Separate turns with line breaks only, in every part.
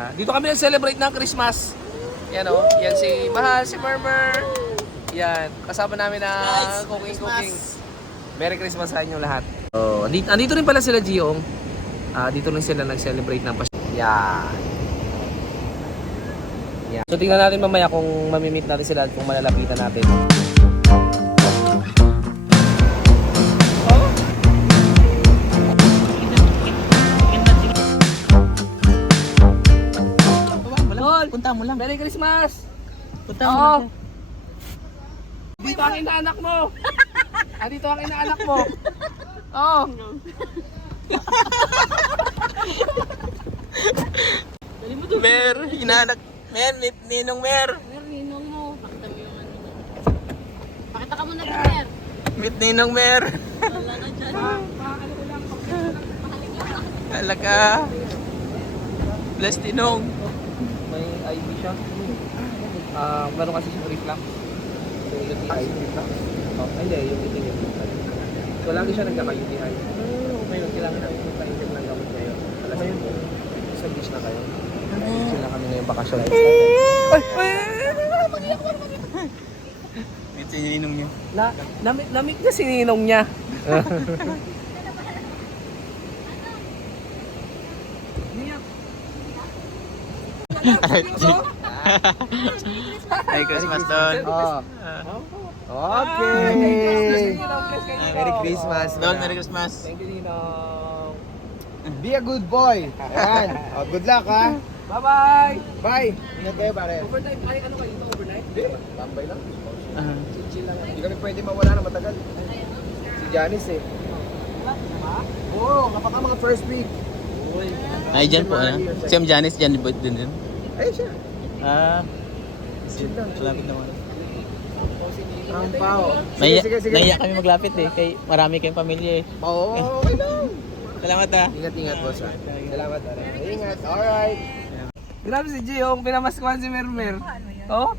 Dito kami nag-celebrate ng Christmas. Yan o. Yan si Mahal, si Murmur. Yan. Kasama namin na cooking. Merry Christmas sa inyo lahat. So, andito rin pala sila, Giyong. Dito rin sila nag-celebrate ng Pasko. Yan. Yan. So, tingnan natin mamaya kung mamimit natin sila at kung malalapitan natin.
Punta mo lang.
Merry Christmas!
Punta mo lang.
Dito ang inaanak mo! Dito ang inaanak mo! Oo!
Mer, inaanak. Mer, ninong Mer.
Mer, ninong mo. Pakita mo yung ano. Pakita ka muna kay Mer.
Meet ninong Mer.
Wala ka dyan.
Alaga. Bless ninong.
May ID siya. Meron kasi siyang reflux. So, UTI. Oh, hindi, yung UTI. So, lagi siya nagkaka-UTI. Ngayon, kailangan namin magpa-inject ng gamot ngayon. Alas yun po. Sa beach na kayo. Sila kami ngayong bakasyon.
Meet si ninong niyo.
Namit niya si ninong niya.
Ay, Christmas doon.
Okay. Merry Christmas.
Doon, Merry Christmas.
Thank you, ninong.
Be a good boy. Ayan. Good luck ha.
Bye-bye!
Bye. Ingat kayo pare.
Overnight, ay ano kayo? Overnight?
Hindi. Tambay lang. Chill lang. Hindi kami pwede mawala na matagal. Si Janice eh. Oo, kapag ka mga first week.
Ay, dyan po. Si Am Janice, dyan din din.
Ay siya. Chill lang.
Malapit naman.
Ang pao.
Nahiya kami maglapit eh. Kay marami kayong pamilya eh.
Oo, okay lang.
Salamat ah.
Ingat-ingat boss ha. Salamat pare. Ingat. Alright.
Grabe si Giyong, pinamaskuhan si Mermer. Oh?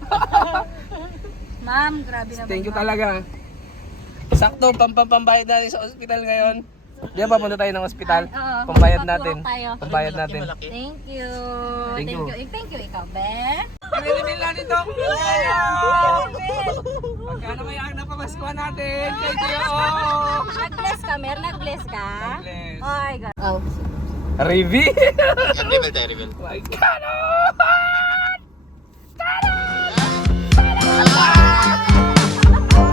Ma'am, grabe naman.
Thank you talaga. Sakto, pampambayad natin sa ospital ngayon. Di ba papunta tayo ng ospital?
Oo.
Pambayad natin.
Patulong tayo.
Pambayad natin.
Thank you.
Thank you.
Thank you, ikaw, Ben.
Pinilimin lang nito. Magkano kaya ang napamaskuhan natin? Kay Giyong!
Nag-bless ka, Mer? Nag-bless ka?
Nag-bless.
Oh my God. Oh.
Reveal!
Reveal tayo, reveal.
My God!